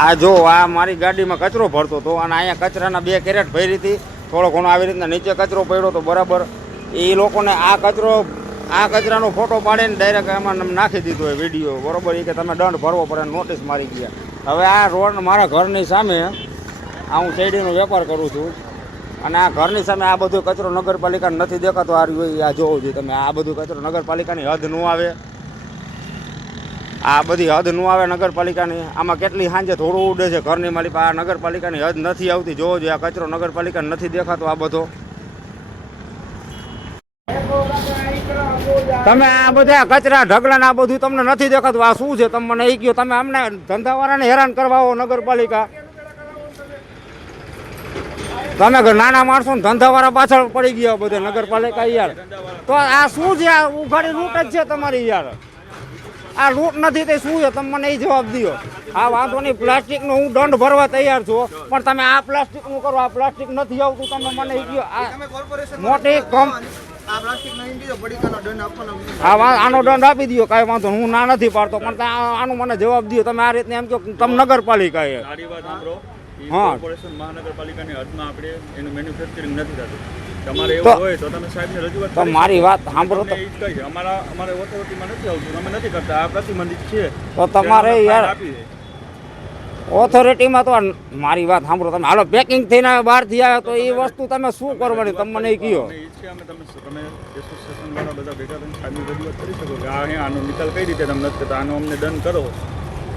આ જો આ મારી ગાડીમાં કચરો ભરતો હતો અને અહીંયા કચરાના 2 કેરેટ ભરી હતી. થોડો ઘણો આવી રીતના નીચે કચરો પડ્યો તો બરાબર. એ લોકોને આ કચરાનો ફોટો પાડીને ડાયરેક્ટ એમાં નાખી દીધો હોય વિડીયો બરાબર. એ કે તમે દંડ ભરવો પડે, નોટિસ મારી ગયા. હવે આ રોડ મારા ઘરની સામે હું શેરડીનો વેપાર કરું છું અને આ ઘરની સામે આ બધો કચરો નગરપાલિકાને નથી દેખાતો. આ જોવો જોઈએ તમે, આ બધું કચરો નગરપાલિકાની હદ ન આવે, આ બધી હદ ન આવે નગરપાલિકાની. આમાં કેટલી સાંજે થોડું ઉડે છે ઘરની માલિક. આ નગરપાલિકાની હદ નથી આવતી. જોવો જોઈએ આ કચરો નગરપાલિકાને નથી દેખાતો આ બધો. તમે આ બધા કચરા ઢગલા આ બધું તમને નથી દેખાતું. આ શું છે તમે મને એ કહો. તમે અમને ધંધાવાળાને હેરાન કરવા આવો નગરપાલિકા. તમે નાના માણસો ને ધંધાવાળા પાછળ પડી ગયા બધે નગરપાલિકા યાર. તો આ શું છે? આ ઉઘાડી લૂંટ જ છે તમારી યાર. આ લૂંટ નથી તે શું છે? તમે મને એ જવાબ દો. આ વાંધો નહીં, પ્લાસ્ટિકનો હું દંડ ભરવા તૈયાર છું, પણ તમે આ પ્લાસ્ટિકનું કરો. આ પ્લાસ્ટિક નથી આવતું. તમે મને એ કહો. આ મોટી આનો દંડ આપી દો, કાંઈ વાંધો. હું ના નથી પાડતો, પણ આનો મને જવાબ દો. તમે આ રીતને એમ કહો તમે નગરપાલિકા એ હા મહાનગરપાલિકાની હદમાં આપણે એનું મેન્યુફેક્ચરિંગ નથી થતું. તમારે એવું હોય તો તમે સાહેબને રજૂઆત તો મારી વાત સાંભળો. તો અમારે ઓથોરિટીમાં નથી આવતું, અમે નથી કરતા. આ પ્રતિબંધિત છે. તો તમારે યાર ઓથોરિટીમાં તો મારી વાત સાંભળો. તમે હાલો પેકિંગ થઈને બહારથી આવ્યા તો એ વસ્તુ તમે શું કરવાની તમે મને કહો. તમે એસોસિએશનવાળા બધા ભેગા થઈને સાહેબની રજૂઆત કરી શકો કે આનો નિકાલ કઈ રીતે તમે નથી કરતા, આનો અમને દંડ કરો.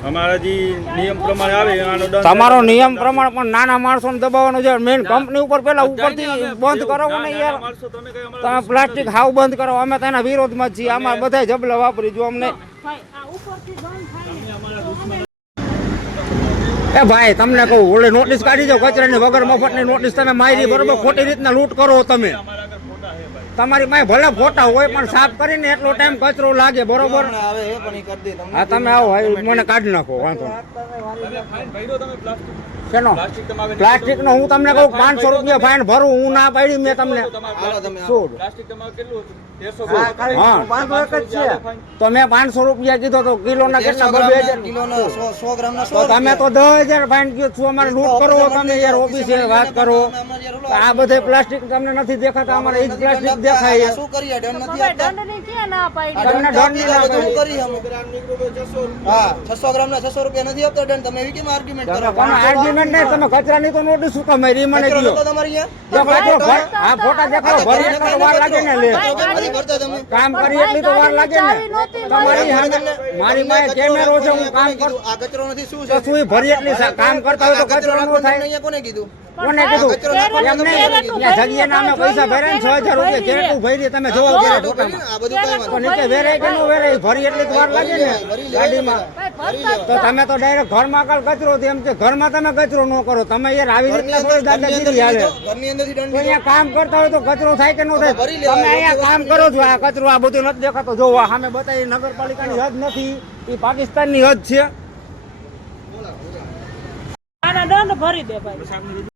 અમારા જે નિયમ પ્રમાણે આવે આનો દંડ. તમારો નિયમ પ્રમાણે પણ નાના માણસોને દબાવવાનો છે. મેઇન કંપની ઉપર પેલા ઉપરથી બંધ કરાવો ને યાર. તમે પ્લાસ્ટિક હાવ બંધ કરો. અમે તેના વિરોધમાં જ છીએ. અમારે બધા જબલા વાપરી જો અમને. એ ભાઈ તમને કહું, ઓલે નોટિસ કાઢી દો કચરાની વગર મફતની નોટિસ તમે મારી બરોબર. ખોટી રીતના લૂંટ કરો તમે. તમારી પાસે ભલે ફોટા હોય પણ સાફ કરીને એટલો ટાઈમ કચરો લાગે બરોબર. હા તમે આવો મને કાઢી નાખો વાંધો. શેનો પ્લાસ્ટિક નો? હું તમને કહું 500 રૂપિયા ફાઇન ભરું. હું ના પાડી મેં તમને. તો મેં 500 રૂપિયા કીધો તો કિલો ના કેટલા? 2000. તમે તો 10,000 ફાઇન કયો છો. અમારે લૂંટ કરો તમે યાર. ઓફિસે વાત કરો. આ બધે પ્લાસ્ટિક તમને નથી દેખાતા. અમારે એ જ પ્લાસ્ટિક દેખાય. શું કરીએ? દંડ નથી આપતા. તમને દંડ નહીં હા 600 ગ્રામ ના 600 રૂપિયા નથી આપતા દંડ. તમે એવી કેમ આર્ગ્યુમેન્ટ કરો? આર્ગ્યુમેન્ટ નહીં. તમે કચરાની તો નોટિસ શું કામ મારી મને કહો. આ ફોટા દેખાડો. ભરી એટલો વાર લાગે ને લે. કામ કરી એટલી તો વાર લાગે ને. તમારી મારી પાસે કેમેરો છે. હું કામ કરું. આ કચરો નથી શું તો શું ભરી એટલી કામ કરતા હોય તો કચરો ન થાય? કોને કીધું? કોને કીધું? જગ્યા નામે પૈસા ભર્યા ને 6,000 રૂપિયા કેરેટ ભરી. તમે જોવો કેરેટ ફોટામાં નીચે વેરાય કે ન વેરાય? ભરી એટલી તો વાર લાગે ને ગાડીમાં. તો તમે તો ડાયરેક્ટ ઘરમાં કચરો એમ છે. ઘરમાં તમે કચરો ન કરો. તમે યાર આવી રીતના થોડી દાદાગીરી હાલે. તો અહીંયા કામ કરતા હોય તો કચરો થાય કે ન થાય? તમે અહીંયા કામ કરો છો. આ કચરો આ બધું નથી દેખાતો. જોવો સામે બતાવી. નગરપાલિકાની હદ નથી, એ પાકિસ્તાનની હદ છે. દંડ ભરી દે ભાઈ.